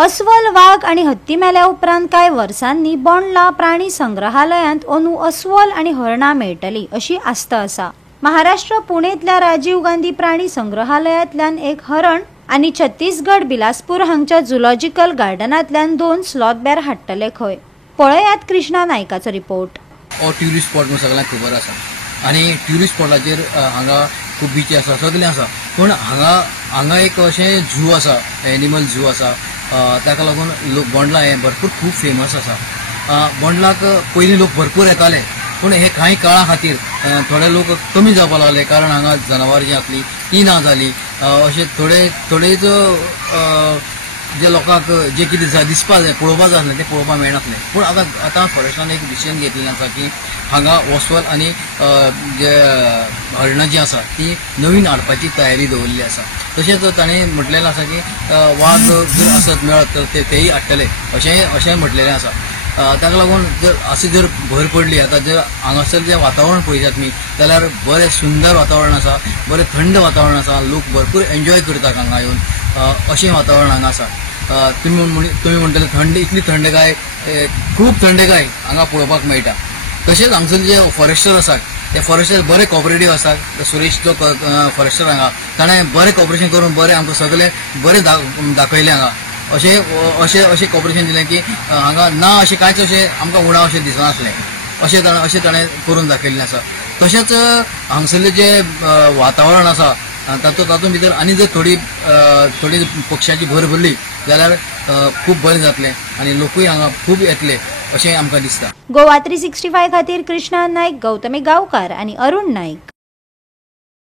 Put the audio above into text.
अस्वल, वाघ आणि हत्ती मेल्या उपरांत कांय वर्सांनी बोंडला प्राणी संग्रहालयांत अंदू अस्वल आणि हरणां मेळटलीं अशी आस्त आसा। महाराष्ट्र पुणेंतल्या राजीव गांधी प्राणी संग्रहालयांतल्यान एक हरण आणि छत्तीसगड बिलासपूर हांगच्या झुलॉजिकल गार्डनांतल्यान 2 स्लॉथ बेर हाडटले खंय। पळयात कृष्णा नायकाचो रिपोर्ट। हो ट्युरिस्ट स्पॉट म्हणून सगळ्यांक खबर आसा आणि ट्युरिस्ट स्पॉटाचेर हांगा खूब बीच आसा, सगळें आसा, पण हांगा एक अशें झू आसा, एनिमल झू आसा, ताका लागून लोक बोंडला हे भरपूर खूब फेमस आसा। बोंडलाक पयलीं लोक भरपूर येताले, पण हे कांय काळा खातीर थोडे लोक कमी जावपाक लागले, कारण हांगा जनावर जी आसली ती ना जाली। अशें थोडेच जे लोकांक जे कितें दिसपा जाय, पळोवपा जाय आसलें तें पळोवपा मेळनासलें। पूण आतां फॉरेस्टान एक डिसिजन घेतलेलें आसा की हांगा अस्वल आनी जे हरणां जी आसा ती नवीन हाडपाची तयारी दवरली आसा। तशेंच ताणें म्हटलेलें आसा की वाघ जर आसत मेळत तर तेही हाडटले अशें म्हटलेलें आसा। ताका लागून जर भर पडली, आतां जर हांगासर जें वातावरण पळयतात तुमी जाल्यार बरें सुंदर वातावरण आसा, बरें थंड वातावरण आसा, लोक भरपूर एन्जॉय करतात हांगा येवन, अशें वातावरण हांगा आसा। तुमी म्हणटले थंड, इतली थंडगाय, खूब थंडगाय हांगा पळोवपाक मेळटा। तशेंच हांगसर जे फॉरेस्टर आसात ते फॉरेस्टर बरे कॉपरेटीव आसात। सुरेश जो फॉरेस्टर हांगा ताणें बरें कॉपरेशन करून बरें आमकां सगळें बरें दाखयलें हांगा। अशें कॉपरेशन दिलें की हांगा ना अशें कांयच अशें आमकां उणाव अशें दिसनासलें, अशें ताणें करून दाखयल्लें आसा। तशेंच हांगसरलें जें वातावरण आसा तातूंत भितर आनी जर थोडी पक्ष्यांची भर भरली जाल्यार खूब बरें जातलें आनी लोकूय हांगा खूब येतले अशें आमकां दिसता। गोवा 365 खातीर कृष्णा नायक, गौतमी गांवकार आणि अरुण नायक।